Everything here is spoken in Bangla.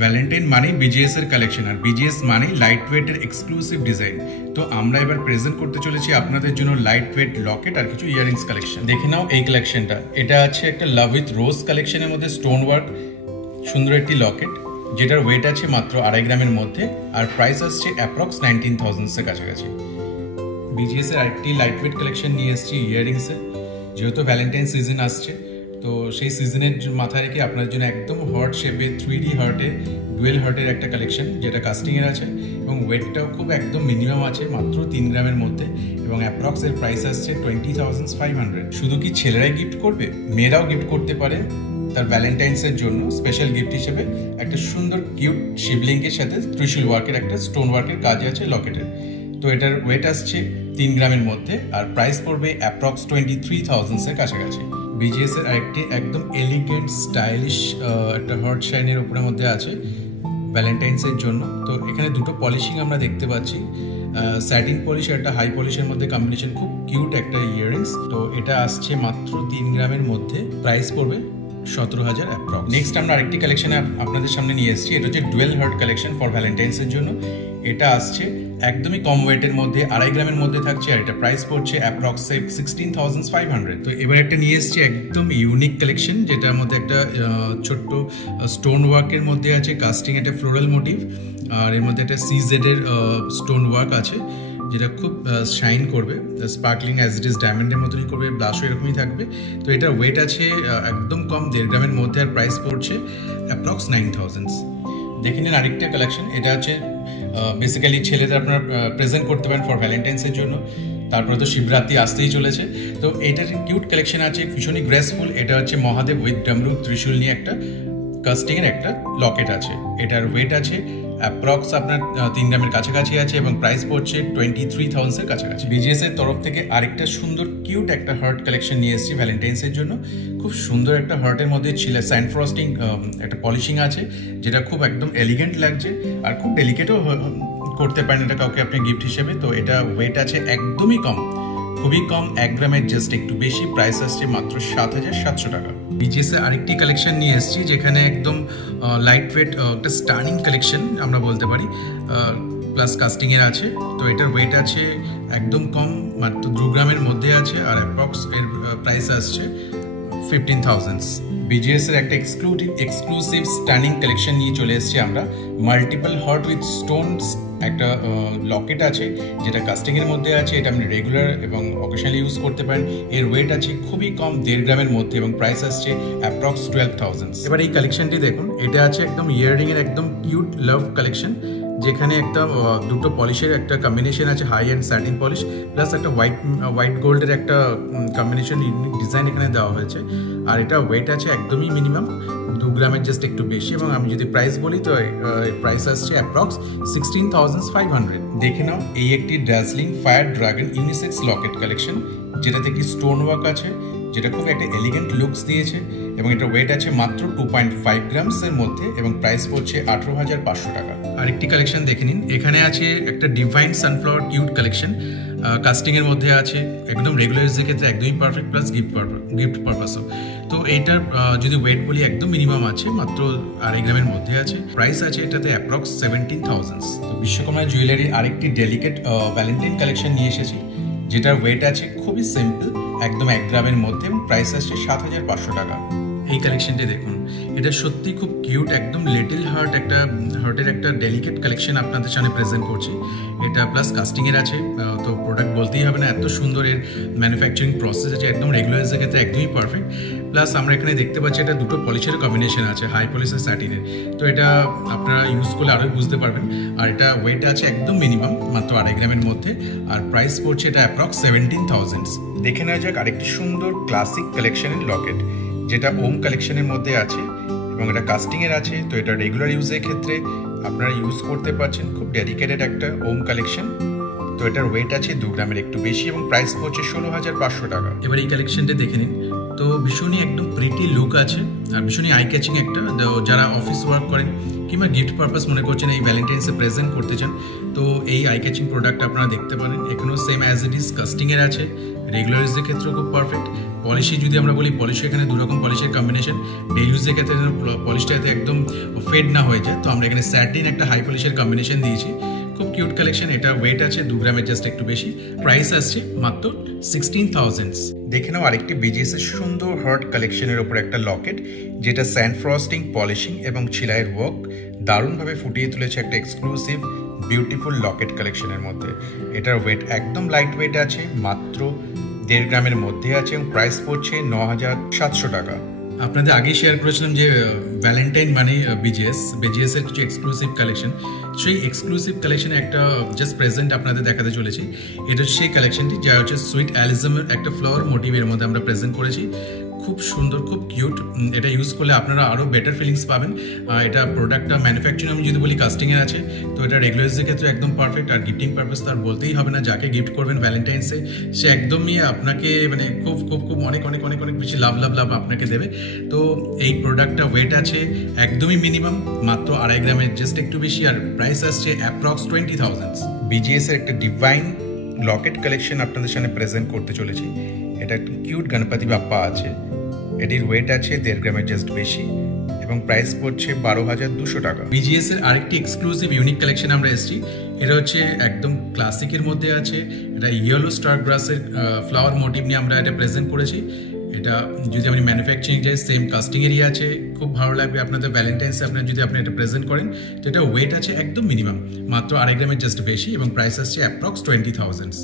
ভ্যালেন্টাইন মানেই বিজিএস এর কালেকশন, আর বিজিএস মানেই লাইট ওয়েটের এক্সক্লুসিভ ডিজাইন। তো আমরা এবার প্রেজেন্ট করতে চলেছি আপনাদের জন্য লাইট ওয়েট লকেট আর কিছু ইয়ারিংস কালেকশন। দেখে নাও এই কালেকশনটা, এটা আছে একটা লাভ উইথ রোজ কালেকশনের মধ্যে স্টোন ওয়ার্ক সুন্দর একটি লকেট, যেটার ওয়েট আছে মাত্র 2.5 গ্রামের মধ্যে, আর প্রাইস আসছে অ্যাপ্রক্স 19,000 এর কাছাকাছি। বিজিএস এর আরেকটি লাইট ওয়েট কালেকশন নিয়ে এসেছি ইয়ারিংসে। যেহেতু ভ্যালেন্টাইন সিজন আসছে, তো সেই সিজনের মাথায় রেখে আপনার জন্য একদম হার্ট শেপে 3D হার্টে ডুয়েল হার্টের একটা কালেকশন, যেটা কাস্টিংয়ের আছে এবং ওয়েটটাও খুব একদম মিনিমাম আছে, মাত্র 3 গ্রামের মধ্যে, এবং অ্যাপ্রক্স এর প্রাইস আসছে 20,500। শুধু কি ছেলেরাই গিফট করবে, মেয়েরাও গিফট করতে পারে তার ভ্যালেন্টাইন্সের জন্য স্পেশাল গিফট হিসেবে একটা সুন্দর কিউট শিবলিঙ্গের সাথে ত্রিশূল ওয়ার্কের একটা স্টোন ওয়ার্কের কাজ আছে লকেটের। তো এটার ওয়েট আসছে 3 গ্রামের মধ্যে, আর প্রাইস পড়বে অ্যাপ্রক্স 23,000 এর কাছাকাছি। বিজিএস এর আরেকটি একদম এলিগেন্ট স্টাইলিশ একটা হার্ট শাইনের উপরের মধ্যে আছে ভ্যালেন্টাইন্সের জন্য। তো এখানে দুটো পলিশিং আমরা দেখতে পাচ্ছি, স্যাটিন পলিশ আর একটা হাই পলিশের মধ্যে কম্বিনেশন, খুব কিউট একটা ইয়াররিংস। তো এটা আসছে মাত্র 3 গ্রামের মধ্যে, প্রাইস পড়বে 17,000 অ্যাপ্রক্স। নেক্সট আমরা আরেকটি কালেকশন আপনাদের সামনে নিয়ে এসেছি, এটা হচ্ছে ডুয়েল হার্ট কালেকশন ফর ভ্যালেন্টাইন্সের জন্য। এটা আসছে একদমই কম ওয়েটের মধ্যে, 2.5 গ্রামের মধ্যে থাকছে, আর এটা প্রাইস পড়ছে অ্যাপ্রক্স 16,500। তো এবার একটা নিয়ে এসেছি একদম ইউনিক কালেকশন, যেটার মধ্যে একটা ছোট্ট স্টোন ওয়ার্কের মধ্যে আছে কাস্টিং, একটা ফ্লোরাল মোটিভ, আর এর মধ্যে একটা CZ এর স্টোন ওয়ার্ক আছে, যেটা খুব শাইন করবে, স্পার্কলিং অ্যাজ ইট ইজ ডায়মন্ডের মতনই করবে, ব্লাশও এরকমই থাকবে। তো এটা ওয়েট আছে একদম কম 1.5 গ্রামের মধ্যে, আর প্রাইস পড়ছে অ্যাপ্রক্স 9,000। দেখে নিন আরেকটা কালেকশন, এটা হচ্ছে বেসিক্যালি ছেলেদের আপনারা প্রেজেন্ট করতে পারেন ফর ভ্যালেন্টাইন্সের জন্য। তারপরে তো শিবরাত্রি আসতেই চলেছে, তো এটার কিউট কালেকশন আছে, ভীষণই গ্রেসফুল। এটা হচ্ছে মহাদেব উইথ ডমরু ত্রিশূল নিয়ে একটা কাস্টিংয়ের একটা লকেট আছে, এটার ওয়েট আছে অ্যাপ্রক্স আপনার 3 গ্রামের কাছাকাছি আছে, এবং প্রাইস পড়ছে 23,000 এর কাছাকাছি। বিজিএস এর তরফ থেকে আরেকটা সুন্দর কিউট একটা হার্ট কালেকশন নিয়ে এসেছি ভ্যালেন্টাইন্সের জন্য। খুব সুন্দর একটা হার্টের মধ্যে ছিল স্যান্ড ফ্রস্টিং একটা পলিশিং আছে, যেটা খুব একদম এলিগেন্ট লাগছে, আর খুব ডেলিকেটও করতে পারেন এটা কাউকে আপনি গিফট হিসেবে। তো এটা ওয়েট আছে একদমই কম, খুবই কম, 1 গ্রামের জাস্ট একটু বেশি, প্রাইস আসছে মাত্র 7,700 টাকা। বিজিএস এ আরেকটি কালেকশন নিয়ে এসেছি, যেখানে একদম লাইট ওয়েট একটা স্টার্নিং কালেকশন আমরা বলতে পারি, প্লাস কাস্টিং এর আছে। তো এটার ওয়েট আছে একদম কম, মাত্র 2 গ্রামের মধ্যে আছে, আর অ্যাপ্রক্স এর প্রাইস আসছে 15,000। বিজিএস এর একটা এক্সক্লুসিভ স্টার্নিং কালেকশন নিয়ে চলে এসেছি আমরা। মাল্টিপল হার্ট উইথ স্টোনস একটা লকেট আছে, যেটা কাস্টিং এর মধ্যে আছে, এটা আপনি রেগুলার এবং অকেশনালি ইউজ করতে পারেন। এর ওয়েট আছে খুবই কম, 1.5 গ্রামের মধ্যে, এবং প্রাইস আসছে অ্যাপ্রক্স 12,000। এবার এই কালেকশনটি দেখুন, এটা আছে একদম ইয়াররিং এর একদম কিউট লাভ কালেকশন, যেখানে একটা দুটো পলিশের একটা কম্বিনেশন আছে, high and satin polish plus একটা হোয়াইট গোল্ডের একটা কম্বিনেশন ইউনিক ডিজাইন এখানে দেওয়া হয়েছে। আর এটা ওয়েট আছে একদমই মিনিমাম 2 গ্রামের জাস্ট একটু বেশি, এবং আমি যদি প্রাইস বলি তো প্রাইস আসছে অ্যাপ্রক্স 16,500। দেখে নাও এই একটি dazzling fire dragon unisex Locket collection, যেটাতে কি স্টোন ওয়ার্ক আছে, যেটা খুব একটা এলিগেন্ট লুকস দিয়েছে, এবং এটা ওয়েট আছে মাত্র 2.5 গ্রামস এর মধ্যে, এবং প্রাইস পড়ছে 18,500 টাকা। আরেকটি কালেকশন দেখে নিন, এখানে আছে একটা divine sunflower cute collection, casting এর মধ্যে আছে, একদম রেগুলার ইউজের ক্ষেত্রে একদমই পারফেক্ট, প্লাস গিফট পারপাসও। তো এইটার যদি ওয়েট বলি একদম মিনিমাম আছে, মাত্র 2.5 গ্রামের মধ্যে আছে, প্রাইস আছে এটাতে অ্যাপ্রক্স 17,000। তো বিশ্বকর্মা জুয়েলারির আরেকটি ডেলিকেট ভ্যালেন্টাইন কালেকশন নিয়ে এসেছি, যেটার ওয়েট আছে খুবই সিম্পল, একদম 1 গ্রামের মধ্যে, এবং প্রাইস আসছে 7,500 টাকা। এই কালেকশনটি দেখুন, এটা সত্যি খুব কিউট, একদম লিটল হার্টের একটা ডেলিকেট কালেকশন আপনাদের সামনে প্রেজেন্ট করছি। এটা প্লাস কাস্টিং এর আছে, তো প্রোডাক্ট বলতেই হবে না, এত সুন্দর এর ম্যানুফ্যাকচারিং প্রসেস আছে, একদম রেগুলার ইউজের ক্ষেত্রে একদমই পারফেক্ট। প্লাস আমরা এখানে দেখতে পাচ্ছি এটা দুটো পলিশের কম্বিনেশন আছে, হাই পলিশ আর স্যাটিনের। তো এটা আপনারা ইউজ করলে আরোই বুঝতে পারবেন। আর এটা ওয়েট আছে একদম মিনিমাম, মাত্র 2.5 গ্রামের মধ্যে, আর প্রাইস পড়ছে এটা অ্যাপ্রক্স 17,000। দেখে নেওয়া যাক আরেকটি সুন্দর ক্লাসিক কালেকশনের লকেট, যেটা ওম কালেকশনের মধ্যে আছে, এবং এটা কাস্টিং এর আছে। তো এটা রেগুলার ইউজের ক্ষেত্রে আপনারা ইউজ করতে পারছেন, খুব ডেডিকেটেড একটা ওম কালেকশন। তো এটার ওয়েট আছে 2 গ্রামের একটু বেশি, এবং প্রাইস পড়ছে 16,500 টাকা। এবার এই কালেকশনটা দেখে নিন, তো ভীষণই একদম প্রিটি লুক আছে আর ভীষণই আই ক্যাচিং একটা। যারা অফিস ওয়ার্ক করেন কিংবা গিফট পারপাস মনে করছেন এই ভ্যালেন্টাইন্সে প্রেজেন্ট করতে চান, তো এই আই ক্যাচিং প্রোডাক্ট আপনারা দেখতে পারেন। এখানেও সেম অ্যাজ ইট ইজ কাস্টিংয়ের আছে, রেগুলার ইউজের ক্ষেত্রেও খুব পারফেক্ট। পলিশি যদি আমরা বলি, পলিশি এখানে দুরকম পলিশের কম্বিনেশন। ডেইলি ইউজের ক্ষেত্রে পলিশটা এতে একদম ফেড না হয়ে যায়, তো আমরা এখানে স্যাটিন একটা হাই পলিশের কম্বিনেশন দিয়েছি। খুব কিউট কালেকশন। এটা ওয়েট আছে 2 গ্রামের জাস্ট একটু বেশি। প্রাইস আসছে মাত্র 16,000। দেখে নাও আরেকটি বিজিএস এর সুন্দর হার্ট কালেকশনের ওপর একটা লকেট, যেটা স্যান্ড ফ্রস্টিং, পলিশিং এবং ছিলাইয়ের ওয়ার্ক দারুণভাবে ফুটিয়ে তুলেছে একটা এক্সক্লুসিভ বিউটিফুল লকেট কালেকশনের মধ্যে। এটার ওয়েট একদম লাইট ওয়েট আছে, মাত্র 1.5 গ্রামের মধ্যে আছে এবং প্রাইস পড়ছে 9,700 টাকা। আপনাদের আগেই শেয়ার করেছিলাম যে ভ্যালেন্টাইন মানে বিজিএস এর কিছু এক্সক্লুসিভ কালেকশন। সেই এক্সক্লুসিভ কালেকশনে একটা জাস্ট প্রেজেন্ট আপনাদের দেখাতে চলেছি। এটা হচ্ছে সেই কালেকশনটি যা হচ্ছে সুইট অ্যালিজমের একটা ফ্লাওয়ার মোটিভের মধ্যে আমরা প্রেজেন্ট করেছি। খুব সুন্দর, খুব কিউট। এটা ইউজ করলে আপনারা আরও বেটার ফিলিংস পাবেন। এটা প্রোডাক্টটা ম্যানুফ্যাকচারিং আমি যদি বলি কাস্টিংয়ের আছে, তো এটা রেগুলার ইউজের ক্ষেত্রে একদম পারফেক্ট। আর গিফটিং পারপাস তার বলতেই হবে না, যাকে গিফট করবেন ভ্যালেন্টাইন্সে সে একদমই আপনাকে মানে খুব খুব খুব অনেক অনেক অনেক অনেক বেশি লাভ আপনাকে দেবে। তো এই প্রোডাক্টটা ওয়েট আছে একদমই মিনিমাম, মাত্র 2.5 গ্রামের জাস্ট একটু বেশি, আর প্রাইস আসছে অ্যাপ্রক্স 20,000। বিজিএস এর একটা ডিভাইন লকেট কালেকশন আপনাদের সামনে প্রেজেন্ট করতে চলেছি। এটা একটা কিউট গণপতি বাপ্পা আছে। এটির ওয়েট আছে 1.5 গ্রামের জাস্ট বেশি এবং প্রাইস পড়ছে 12,200 টাকা। বিজিএস এর আরেকটি এক্সক্লুসিভ ইউনিক কালেকশন আমরা এসেছি। এটা হচ্ছে একদম ক্লাসিকের মধ্যে আছে। এটা ইয়েলো স্টার গ্রাসের ফ্লাওয়ার মোটিভ নিয়ে আমরা এটা প্রেজেন্ট করেছি। এটা যদি আপনি ম্যানুফ্যাকচারিং যাই, সেম কাস্টিং এরিয়া আছে। খুব ভালো লাগবে আপনাদের ভ্যালেন্টাইন্সে আপনার যদি আপনি এটা প্রেজেন্ট করেন। তো এটা ওয়েট আছে একদম মিনিমাম, মাত্র 2.5 গ্রামের জাস্ট বেশি এবং প্রাইস আসছে অ্যাপ্রক্স 20,000।